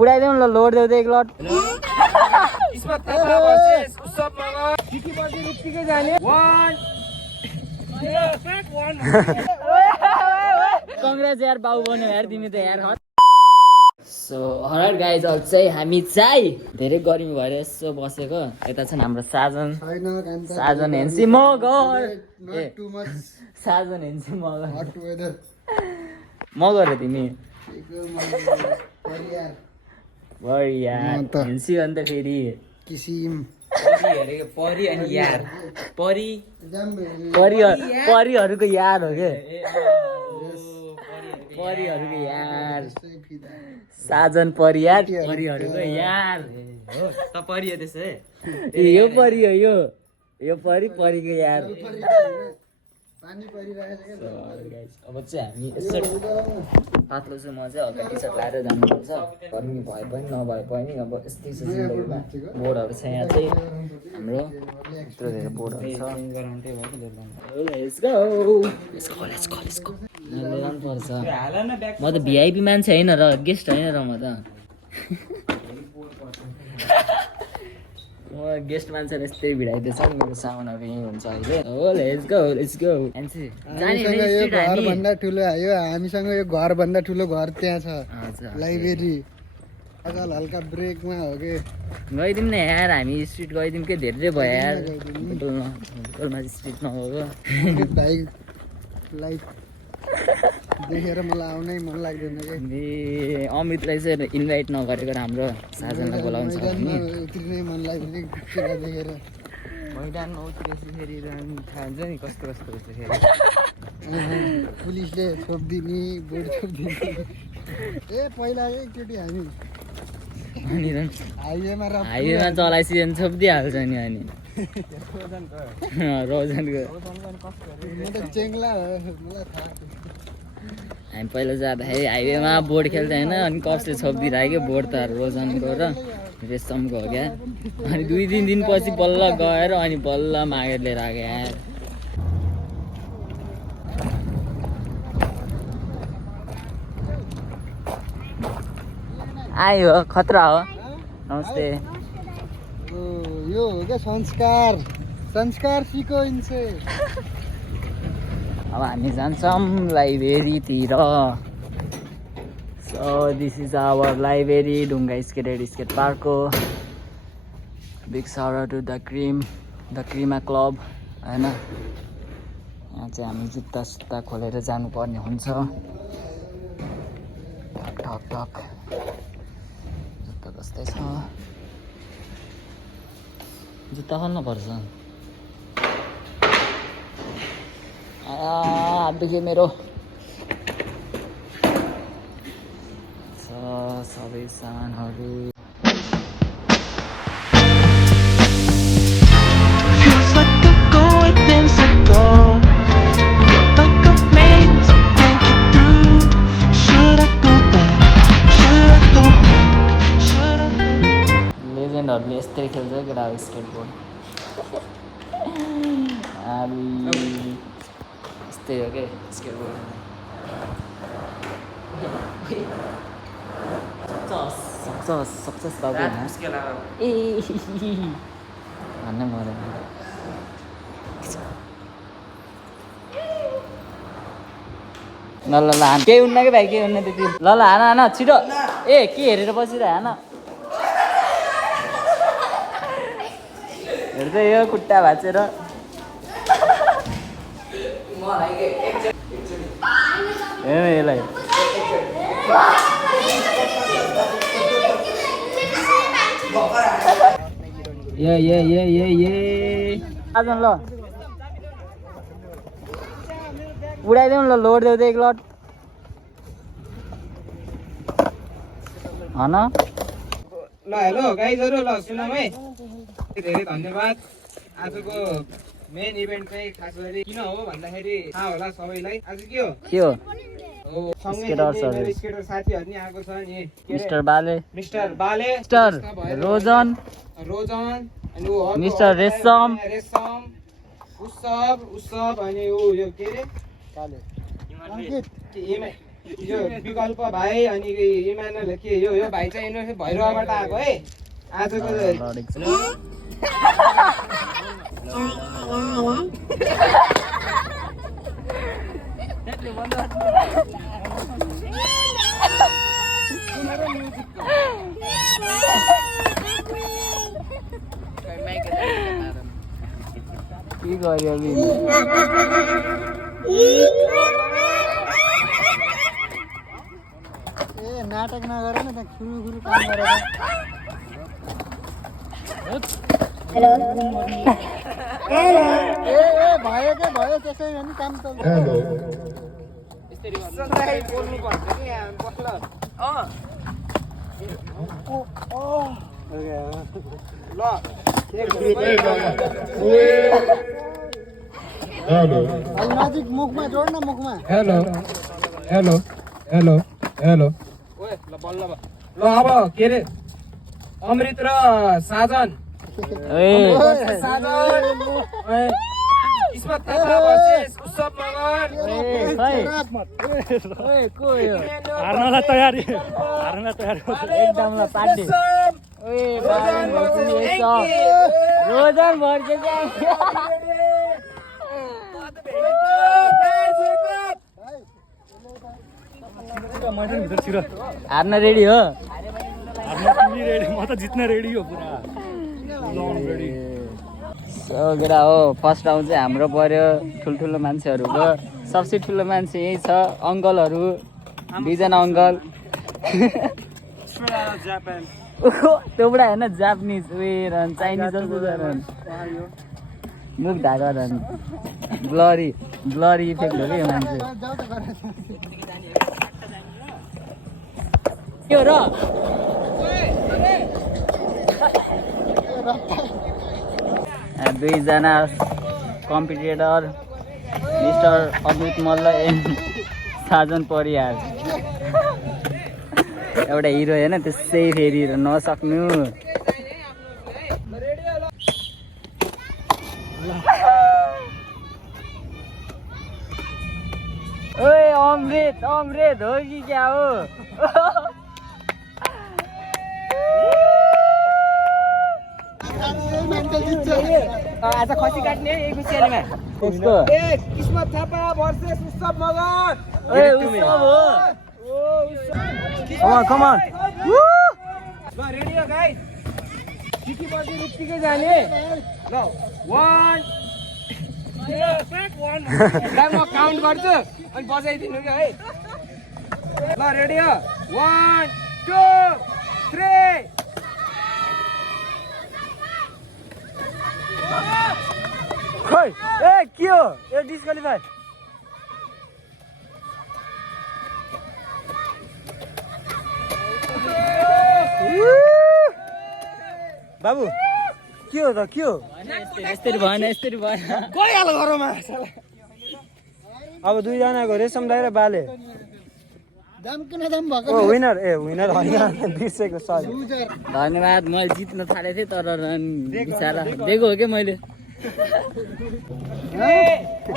उडाइदेऊ ल लोड देऊ एक लट कङ्ग्रेस यार बाउ बन्यो यार तिमी त यार सो अलराइट गाइज अहिले चाहिँ हामी चाहिँ धेरै गर्मी भएर यसो बसेको यता छ हाम्रो साजन हेन्सी मगर साजन हेन्सी मगर हो तिमी हेन्सी अन्त फेरि किसिम परी अनि यार परीहरूको यार हो के परीहरूको यार साजन परियार परीहरूको यार हो त परी हो त्यसो यो परी हो यो परीको यार अब चाहिँ हामी यसो पातलो चाहिँ म चाहिँ हल्का टी सर्ट लाएर जानुपर्छ गर्मी भए पनि नभए पनि अब यस्तै छ बोर्डहरू छ यहाँ चाहिँ हाम्रो यत्रो धेरै बोर्डहरू छ पर्छ म त भिआइपी मान्छे होइन र गेस्ट होइन र म त म गेस्ट मान्छे यस्तै भिडाइदिएछ नि मेरो सामानहरू यहीँ हुन्छ अहिले घरभन्दा ठुलो आयो हामीसँग यो घरभन्दा ठुलो घर त्यहाँ छ लाइब्रेरी अगाल हल्का ब्रेकमा हो कि गइदिउँ न यार हामी स्ट्रिट गइदिउँ के धेरै भयो यार होटलमा स्ट्रिट नगएको लाइक देखेर मलाई आउनै मन लाग्दैन कि अमितलाई चाहिँ इन्भाइट नगरेको राम्रो साजनलाई बोलाउँछ उत्रिनै मन लाग्दैन देखेर मैदानमा उत्रेपछि फेरि थाहा हुन्छ नि कस्तो रहेछ फेरि पुलिसले छोपिदिने बोर्ड छोपिदिने पहिला एकचोटि हामी हाइवेमा चलाएपछि छोपिदिइहाल्छ नि अनि रोजनको हामी पहिला जाँदाखेरि हाइवेमा बोर्ड खेल्छ होइन अनि कसले छोपिदिइरहेको बोर्ड त रोजनको र रेशमको हो क्या अनि 2-3 दिनपछि बल्ल गएर अनि बल्ल मागेर लिएर आएको यार आयो खतरा हो नमस्ते यो हो क्या संस्कार सिको इनसे अब हामी जान्छौँ लाइब्रेरीतिर so this is our library ढुङ्गा स्केट पार्कको big shout out to the क्रिमा क्लब होइन यहाँ चाहिँ हामी जुत्ता खोलेर जानुपर्ने हुन्छ ठक जुत्ता कस्तै छ जुत्ता खोल्नुपर्छ हात दुख्यो मेरो सबै सामानहरू लेजेन्डहरूले यस्तै खेल्छ केटाहरू स्केटबोर्ड यस्तै हो क्या स्केटबोर्ड सक्सेस ए भन्नै मरेन ल केही हुन्न कि भाइ केही हुन्न त्यति ल हान छिटो ए के हेरेर बसिरह हान हेर्दै यो खुट्टा भाँचेर हेर्नु यसलाई आजन ल उडाइदेऊ ल लोड देऊ एक लट हन ल हेलो गाइजहरु ल सुनौ है धेरै धन्यवाद आजको मेन इभेन्ट चाहिँ खास गरी किन हो भन्दाखेरि थाहा होला सबैलाई आज के हो स्केटर साथीहरु नि आएको छ नि मिस्टर बाले मिस्टर रोजन अनि उ मिस्टर रेशम उत्सव अनि उ यो के रे यो विकल्प भाइ अनि इमानुएल के यो भाइ चाहिँ यिनीहरू भैरवाबाट आएको है आजको के गर्यो नाटक नगर न त्यहाँ खुरु काम गरेर भयो के भयो त्यसै भने काम त बोल्नु पर्छ कि बस्ल ल नजिक मुखमा जोड न मुखमा हेलो हेलो हेलो हेलो ओए ल बल्ल ल अब के रे अमृत र साजन साजन ओए किस्मत थापा वर्सेस उत्सव मगर हार्नलाई तयारी एकदमलाई पार्टी रोजन भर्छ हार्न रेडी हो म त जित्न रेडी हो पुरा सगेरा हो फर्स्ट राउन्ड चाहिँ हाम्रो पर्यो ठुल्ठुलो मान्छेहरूको सबसे ठुलो मान्छे यही छ अङ्कलहरू दुईजना अङ्कल त्यो बुढा होइन जापानिज उयो रहन् चाइनिज जस्तो रहन् मुख ढाका रहन् ब्लरी इफेक्ट हो कि यो मान्छे के हो र दुईजना competitor mister Amrit Malla and Sajan Parihar एउटा हिरो होइन त्यसै फेरि नसक्नु ओए अमृत हो कि क्या हो आज खसी काट्ने एक विषयमा कस्तो किस्मत थापा वर्सेस उत्सव मगर ए उत्सव हो कम अन ल रेडी हो गाइस चिठी बजे रुप्पीकै जाने ल 1 म काउन्ट गर्छु अनि बजाइदिनु क्या है ल रेडी हो 1 2 3 खोइ ए के हो ए डिस्क्वालिफाई बाबु के हो त के हो यस्तरी भएन गइहाल्यो घरमा अब दुईजनाको रेशम दाइ र बाले दाम किन दाम भएको ओ विनर होइन बिर्सेको सरी धन्यवाद मैले जित्न थालेको थिएँ तर बिचारा दिएको हो क्या मैले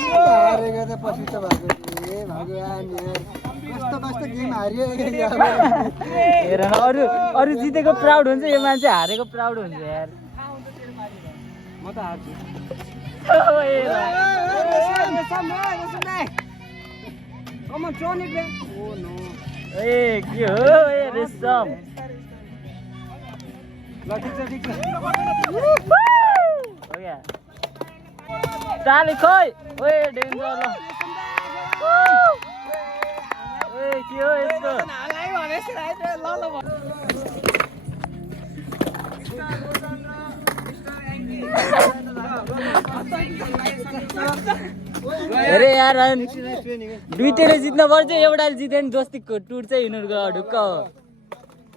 हारेको त पछि त भएको ए भगवान यार कस्तो गेम हारियो हेर न अरू जितेको प्राउड हुन्छ यो मान्छे हारेको प्राउड हुन्छ यार म त हार्छु come on join it oh no ए के हो ए रेशम ल ठिक छ हो गया चाले खोइ ओए डेन्जर ल ए के हो यस्तो हालै भनेछ ल अरे यार दुईटैले जित्न पर्छ एउटाले जित्यो नि दोस्तीको टुर चाहिँ यिनीहरूको ढुक्क हो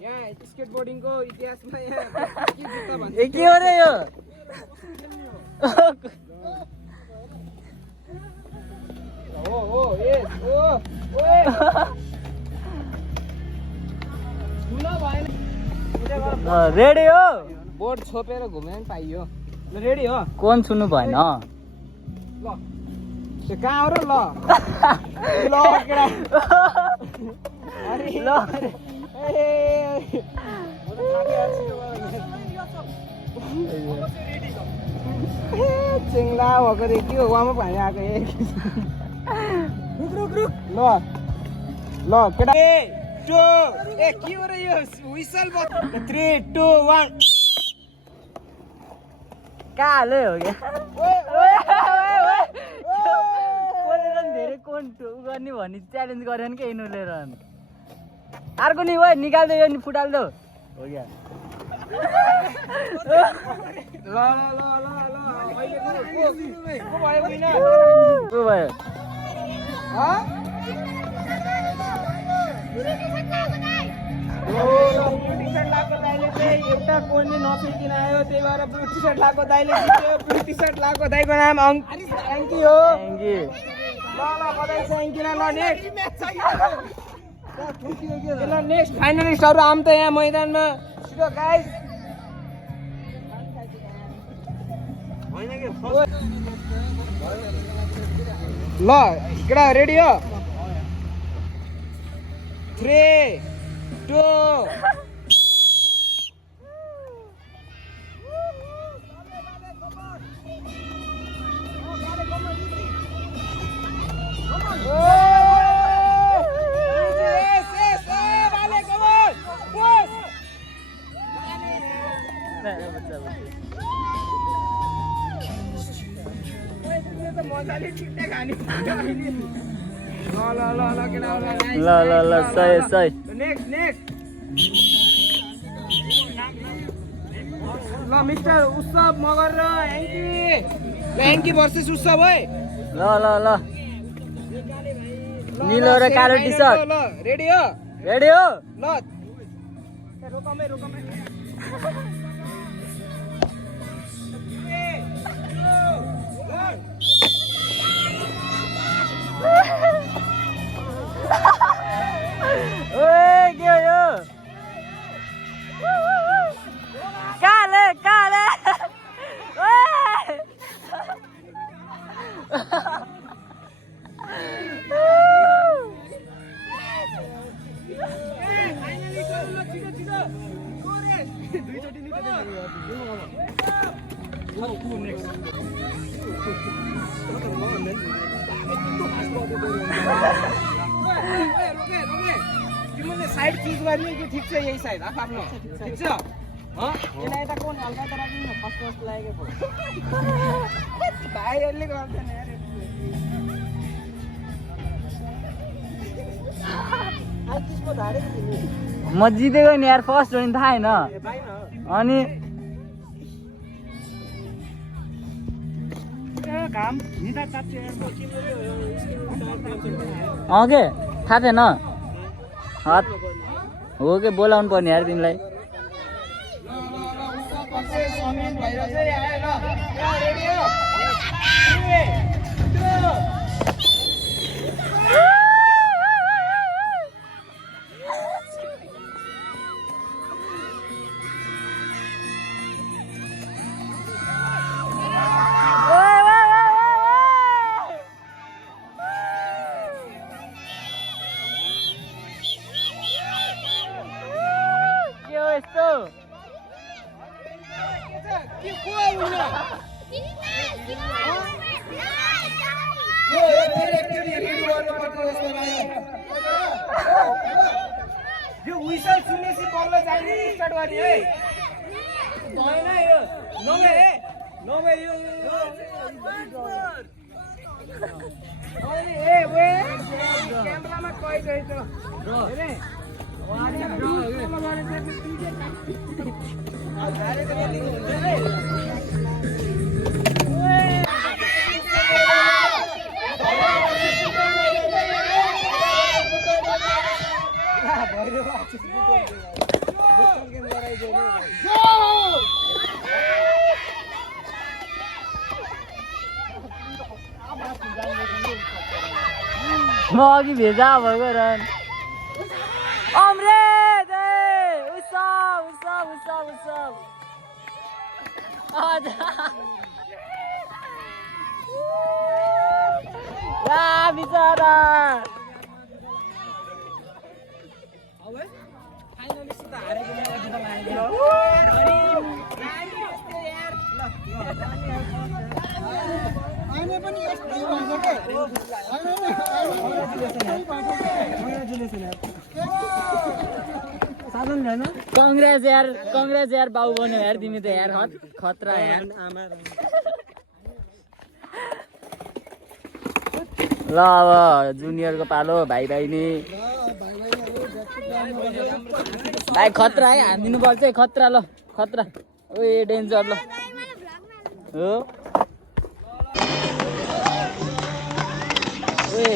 यहाँ स्केटबोर्डिङको इतिहासमा यहाँ के जुत्ता भन्छ ए के हो रे यो ओ यस ओ ओए सुन भएन रेडी हो बोर्ड छोपेर घुम्न पनि पाइयो ल रेडी हो कोन छुनु भएन ल त्यो कहाँ हो र ल ल केटा अरे ल चिङ्ला भएको रे के हो वार्मअप हाने आएको ल ल केटा ए के हो र यो विसल 3 2 1 काले हो क्या कसले धेरै कोन गर्ने भन्ने च्यालेन्ज गरेन क्या यिनीहरूले रन अर्को नि भयो निकाल्दो यो नि फुटाल्दो हो क्या ल अहिले को भयो विनर को भयो टी-सर्ट लगाएको दाइले चाहिँ एउटा कोनले नफेकिन आयो त्यही भएर ब्लू टी-सर्ट लगाएको दाइले जित्यो ब्लू टी-सर्ट लगाएको दाइको नाम अङ्की हो ल बधाई छ अङ्कीलाई ल नेक्स्ट फाइनलिस्टहरू आउँ त यहाँ मैदानमा छिटो गाइस ल केटा रेडी हो 3 2 ल सही नेक्स्ट ल मिस्टर उत्सव मगर र ह्याङ्की भर्सेस उत्सव है ल निलो र कालो टी सर्ट ल रेडी हो ल रोकमै ओए के हो यो काले ओए तिमीले साइड चुज गर्ने कि ठिक छ यही साइड आफ्नो ठिक छ यसलाई यता कोन हल्का त राख्नु न फर्स्ट लागेको भाइहरूले गर्दैन यार आज त्यसको धारेको तिमी म जितेको नि यार फर्स्ट हो नि थाहा हैन अनि घाम निदा ताप्छ के थाहा थिएन हो के बोलाउनु पर्ने यार तिमीलाई यो विसल सुनेपछि बल्ल जाने स्टार्ट गर्ने है भएन यो नभए यो ए वे क्यामेरामा कइ गएछ हेरे म अघि भेजा भएको रन अमृत उत्सव ला बिचारा आने पनि यस्तै भएको के कंग्रेस यार बाबु बन्यो यार तिमी त यार खतरा यार ल अब जुनियरको पालो भाइ नि भाइ खतरा है हानिदिनु पर्छ है खतरा ल खतरा ओए डेन्जर ल हो ओए